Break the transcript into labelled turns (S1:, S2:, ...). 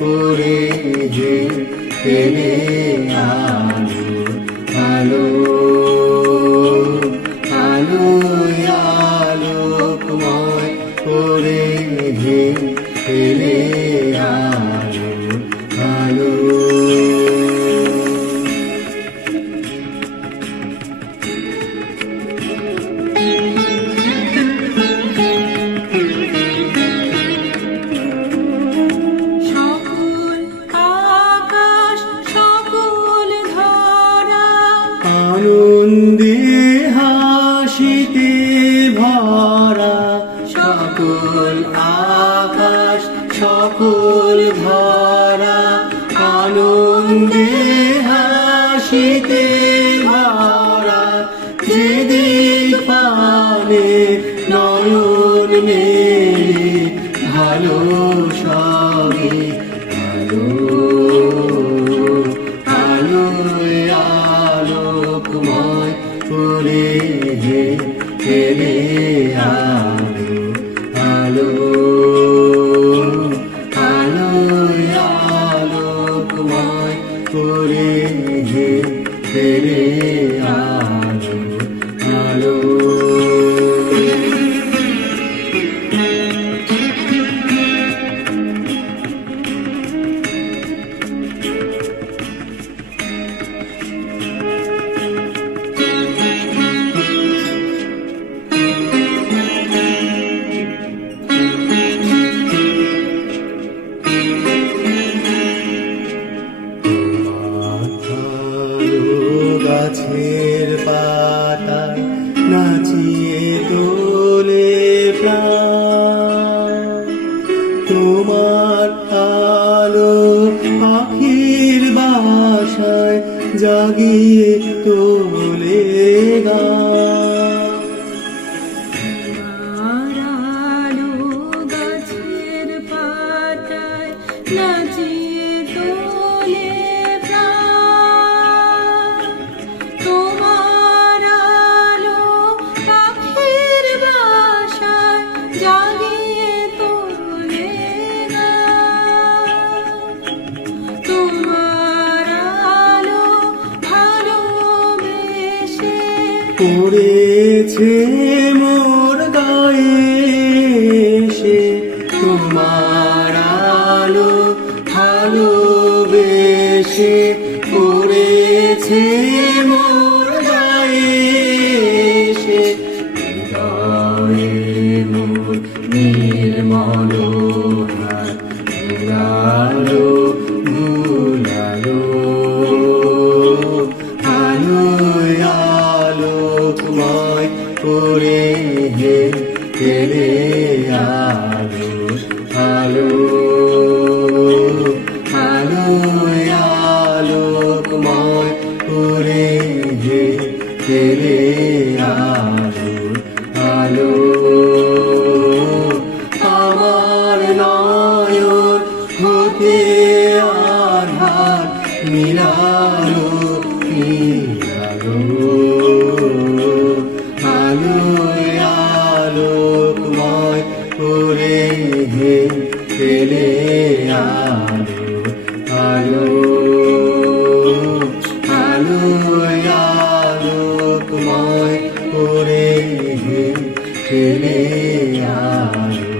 S1: করে যে পেলে আলো আলো আলো আলোকময় করে যে পেলে
S2: আকাশ সকল ধরা
S1: আনন্দে হাসিতে ভরা যেদিক পানে নয়ন মেলে আলো গাছের পাতা নাচিয়ে তোলে তোমার আলো পাখির বাসায় জাগিয়ে তোলে গান। পড়েছে মোর গায়ে সে। তোমার আলো ভালোবেসে পড়েছে মোর গায়ে সে। হৃদয়ে মোর নির্মল হাত করে হে পেলে আলো আলো আলো আলোকময় করে হে আলো